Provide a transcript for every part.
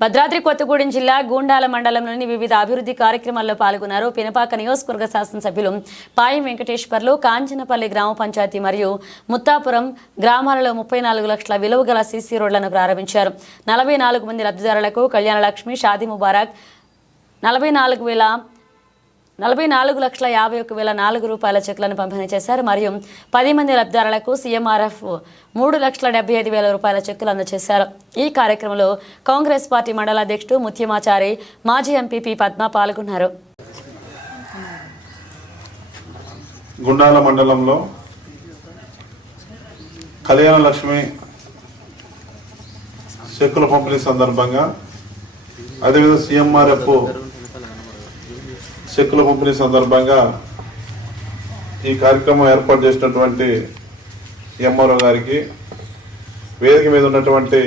భద్రాద్రి కొత్తగూడెం జిల్లా గూండాల మండలంలోని వివిధ అభివృద్ధి కార్యక్రమాల్లో పాల్గొన్నారు. పినపాక నియోజకవర్గ శాసనసభ్యులు పాయం వెంకటేశ్వర్లు కాంచనపల్లి గ్రామ పంచాయతీ మరియు ముత్తాపురం గ్రామాలలో ముప్పై నాలుగు లక్షల విలువ గల సీసీ రోడ్లను ప్రారంభించారు. నలభై నాలుగు మంది లబ్ధిదారులకు కళ్యాణ లక్ష్మి షాదీ ముబారక్ నలభై నాలుగు వేల నలభై నాలుగు లక్షల యాభై ఒక్క వేల నాలుగు రూపాయల చెక్లను పంపిణీ చేశారు. మరియు పది మంది లబ్ధిదారులకు సీఎంఆర్ఎఫ్ మూడు లక్షల డెబ్బై ఐదు వేల రూపాయల చెక్కులు అందజేశారు. ఈ కార్యక్రమంలో కాంగ్రెస్ పార్టీ మండల అధ్యక్షుడు ముత్యమాచారి మాజీ ఎంపీపీ పద్మ పాల్గొన్నారు. గుండాల మండలంలో కళ్యాణ లక్ష్మి చెక్కుల పంపిణీ సందర్భంగా అదేవిధంగా సీఎంఆర్ఎఫ్ చెక్కుల పంపిణీ సందర్భంగా ఈ కార్యక్రమం ఏర్పాటు చేసినటువంటి ఎంఆర్ఓ గారికి వేదిక మీద ఉన్నటువంటి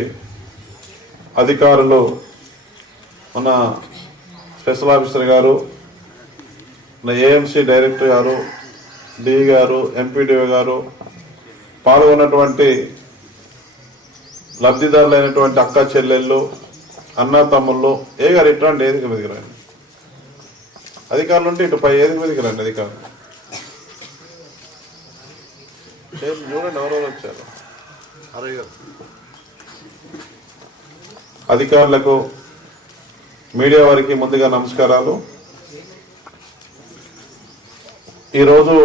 అధికారులు మన స్పెషల్ ఆఫీసర్ గారు మన ఏఎంసీ డైరెక్టర్ గారు డి గారు ఎంపీడీఓ గారు పాల్గొన్నటువంటి లబ్ధిదారులైనటువంటి అక్క చెల్లెళ్ళు అన్న తమ్ముళ్ళు ఏ గారు ఇట్లాంటి ఏదిక మీదకి రండి? అధికారులు ఉంటే ఇటు పై ఏదిక మీదకి రండి అధికారులు? చూడండి ఎవరెవరు వచ్చారు? అధికారులకు మీడియా వారికి ముందుగా నమస్కారాలు. ఈరోజు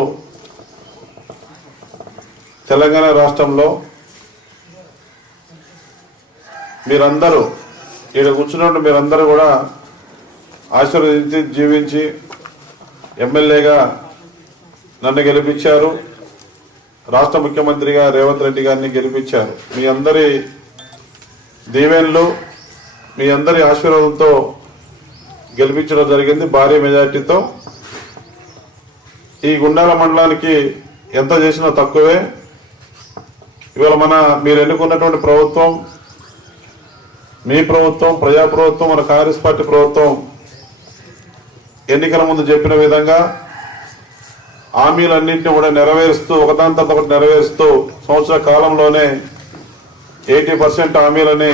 తెలంగాణ రాష్ట్రంలో మీరందరూ ఇక్కడ కూర్చున్నట్టు మీరందరూ కూడా ఆశీర్వదించి జీవించి ఎమ్మెల్యేగా నన్ను గెలిపించారు. రాష్ట్ర ముఖ్యమంత్రిగా రేవంత్ రెడ్డి గారిని గెలిపించారు. మీ అందరి దీవెన్లు మీ అందరి ఆశీర్వాదంతో గెలిపించడం జరిగింది భారీ మెజార్టీతో. ఈ గుండాల మండలానికి ఎంత చేసినా తక్కువే. ఇవాళ మన మీరు ఎన్నుకున్నటువంటి ప్రభుత్వం మీ ప్రభుత్వం ప్రజా ప్రభుత్వం మన కాంగ్రెస్ పార్టీ ప్రభుత్వం ఎన్నికల ముందు చెప్పిన విధంగా హామీలన్నింటినీ కూడా నెరవేరుస్తూ ఒకదాని తర్వాత ఒకటి నెరవేరుస్తూ సంవత్సర కాలంలోనే ఎయిటీ పర్సెంట్ హామీలని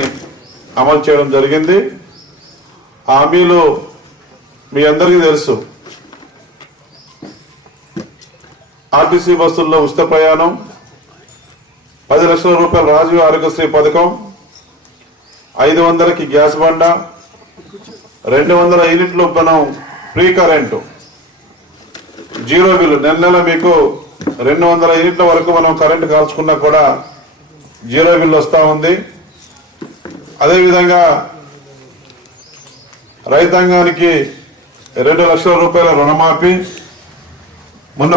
అమలు చేయడం జరిగింది. ఆ హామీలు మీ అందరికీ తెలుసు. ఆర్టీసీ బస్సుల్లో ఉచిత ప్రయాణం పది లక్షల రూపాయల రాజీవ్ ఆరోగ్యశ్రీ పథకం ఐదు వందలకి గ్యాస్ బండ రెండు వందల యూనిట్లు మనం ఫ్రీ కరెంటు జీరో బిల్లు. నెల నెల మీకు రెండు వందల యూనిట్ల వరకు మనం కరెంటు కాల్చుకున్నా కూడా జీరో బిల్లు వస్తూ ఉంది. అదేవిధంగా రైతాంగానికి రెండు లక్షల రూపాయల రుణమాఫీ.